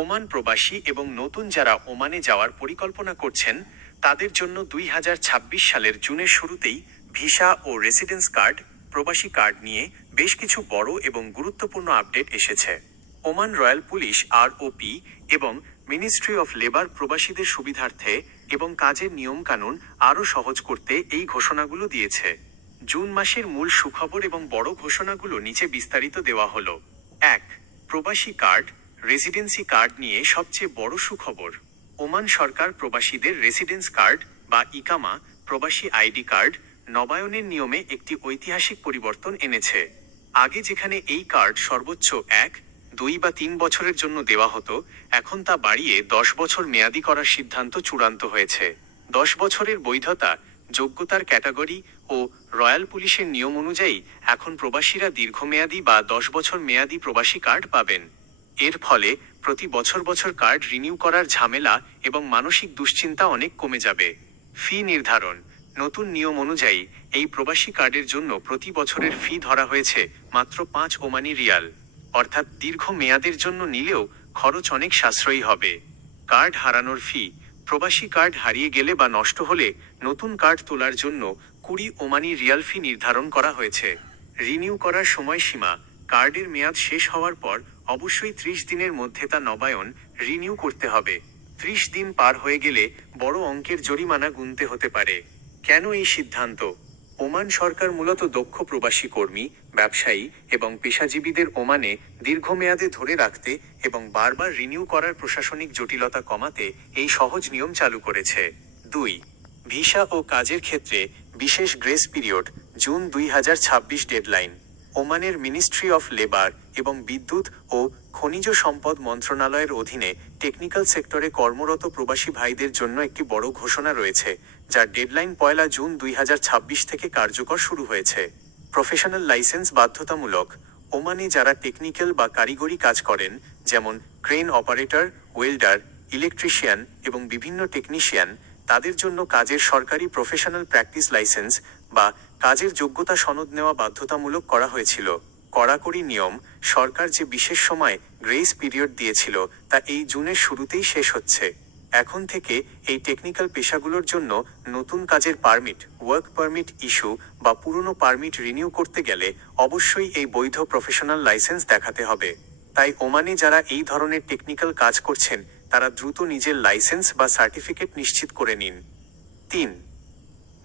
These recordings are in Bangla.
ওমান প্রবাসী এবং নতুন যারা ওমানে যাওয়ার পরিকল্পনা করছেন তাদের জন্য 2026 সালের জুনের শুরুতেই ভিসা ও রেসিডেন্স কার্ড, প্রবাসী কার্ড নিয়ে বেশ কিছু বড় এবং গুরুত্বপূর্ণ আপডেট এসেছে। ওমান রয়্যাল পুলিশ ROP এবং মিনিস্ট্রি অফ লেবার প্রবাসীদের সুবিধার্থে এবং কাজের নিয়মকানুন আরও সহজ করতে এই ঘোষণাগুলো দিয়েছে। জুন মাসের মূল সুখবর এবং বড় ঘোষণাগুলো নিচে বিস্তারিত দেওয়া হলো। 1. প্রবাসী কার্ড, রেসিডেন্সি কার্ড নিয়ে সবচেয়ে বড় সুখবর। ওমান সরকার প্রবাসীদের রেসিডেন্স কার্ড বা ইকামা, প্রবাসী আইডি কার্ড নবায়নের নিয়মে একটি ঐতিহাসিক পরিবর্তন এনেছে। আগে যেখানে এই কার্ড সর্বোচ্চ 1, 2 বা 3 বছরের জন্য দেওয়া হতো, এখন তা বাড়িয়ে 10 বছর মেয়াদি করার সিদ্ধান্ত চূড়ান্ত হয়েছে। 10 বছরের বৈধতা, যোগ্যতার ক্যাটাগরি ও রয়্যাল পুলিশের নিয়ম অনুযায়ী এখন প্রবাসীরা দীর্ঘমেয়াদী বা 10 বছর মেয়াদি প্রবাসী কার্ড পাবেন। এর ফলে প্রতি বছর বছর কার্ড রিনিউ করার ঝামেলা এবং মানসিক দুশ্চিন্তা অনেক কমে যাবে। ফি নির্ধারণ, নতুন নিয়ম অনুযায়ী এই প্রবাসী কার্ডের জন্য প্রতি বছরের ফি ধরা হয়েছে মাত্র 5 ওমানি রিয়াল, অর্থাৎ দীর্ঘ মেয়াদের জন্য নিলেও খরচ অনেক সাশ্রয়ী হবে। কার্ড হারানোর ফি, প্রবাসী কার্ড হারিয়ে গেলে বা নষ্ট হলে নতুন কার্ড তোলার জন্য 20 ওমানি রিয়াল ফি নির্ধারণ করা হয়েছে। রিনিউ করার সময়সীমা, কার্ডের মেয়াদ শেষ হওয়ার পর অবশ্যই 30 দিনের মধ্যে তা নবায়ন, রিনিউ করতে হবে। 30 দিন পার হয়ে গেলে বড় অঙ্কের জরিমানা গুনতে হতে পারে। কেন এই সিদ্ধান্ত? ওমান সরকার মূলত দক্ষ প্রবাসী কর্মী, ব্যবসায়ী এবং পেশাজীবীদের ওমানে দীর্ঘমেয়াদে ধরে রাখতে এবং বারবার রিনিউ করার প্রশাসনিক জটিলতা কমাতে এই সহজ নিয়ম চালু করেছে। 2. ভিসা ও কাজের ক্ষেত্রে বিশেষ গ্রেস পিরিয়ড, জুন 2026 ডেডলাইন। ওমানের মিনিস্ট্রি অফ লেবার এবং বিদ্যুৎ ও খনিজ সম্পদ মন্ত্রণালয়ের অধীনে টেকনিক্যাল সেক্টরে কর্মরত প্রবাসী ভাইদের জন্য একটি বড় ঘোষণা রয়েছে, যার ডেডলাইন 1 জুন 2026 থেকে কার্যকর শুরু হয়েছে। প্রফেশনাল লাইসেন্স বাধ্যতামূলক। ওমানে যারা টেকনিক্যাল বা কারিগরি কাজ করেন, যেমন ক্রেন অপারেটর, ওয়েল্ডার, ইলেকট্রিশিয়ান এবং বিভিন্ন টেকনিশিয়ান, তাদের জন্য কাজের সরকারি প্রফেশনাল প্র্যাকটিস লাইসেন্স বা কাজের যোগ্যতা সনদ নেওয়া বাধ্যতামূলক করা হয়েছিল। কড়াকড়ি নিয়ম, সরকার যে বিশেষ সময় গ্রেস পিরিয়ড দিয়েছিল তা এই জুনের শুরুতেই শেষ হচ্ছে। এখন থেকে এই টেকনিক্যাল পেশাগুলোর জন্য নতুন কাজের পারমিট, ওয়ার্ক পারমিট ইস্যু বা পুরনো পারমিট রিনিউ করতে গেলে অবশ্যই এই বৈধ প্রফেশনাল লাইসেন্স দেখাতে হবে। তাই ওমানে যারা এই ধরনের টেকনিক্যাল কাজ করছেন তারা দ্রুত নিজের লাইসেন্স বা সার্টিফিকেট নিশ্চিত করে নিন। 3.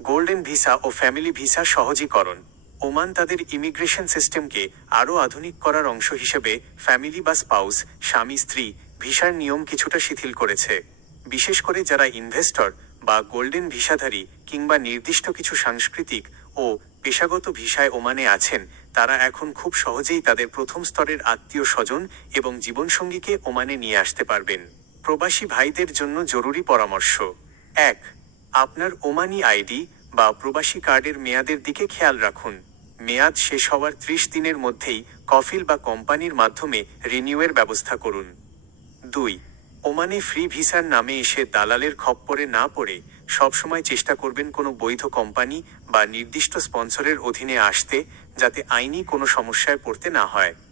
গোল্ডেন ভিসা ও ফ্যামিলি ভিসা সহজীকরণ। ওমান তাদের ইমিগ্রেশন সিস্টেমকে আরও আধুনিক করার অংশ হিসেবে ফ্যামিলি বা স্পাউস, স্বামী স্ত্রী ভিসার নিয়ম কিছুটা শিথিল করেছে। বিশেষ করে যারা ইনভেস্টর বা গোল্ডেন ভিসাধারী কিংবা নির্দিষ্ট কিছু সাংস্কৃতিক ও পেশাগত ভিসায় ওমানে আছেন, তারা এখন খুব সহজেই তাদের প্রথম স্তরের আত্মীয় স্বজন এবং জীবনসঙ্গীকে ওমানে নিয়ে আসতে পারবেন। প্রবাসী ভাইদের জন্য জরুরি পরামর্শ। 1. আপনার ওমানি আইডি বা প্রবাসী কার্ডের মেয়াদের দিকে খেয়াল রাখুন। মেয়াদ শেষ হওয়ার 30 দিনের মধ্যেই কফিল বা কোম্পানির মাধ্যমে রিনিউয়ের ব্যবস্থা করুন। 2. ওমানে ফ্রি ভিসার নামে এসে দালালের খপ্পরে না পড়ে সবসময় চেষ্টা করবেন কোনো বৈধ কোম্পানি বা নির্দিষ্ট স্পন্সরের অধীনে আসতে, যাতে আইনি কোনো সমস্যায় পড়তে না হয়।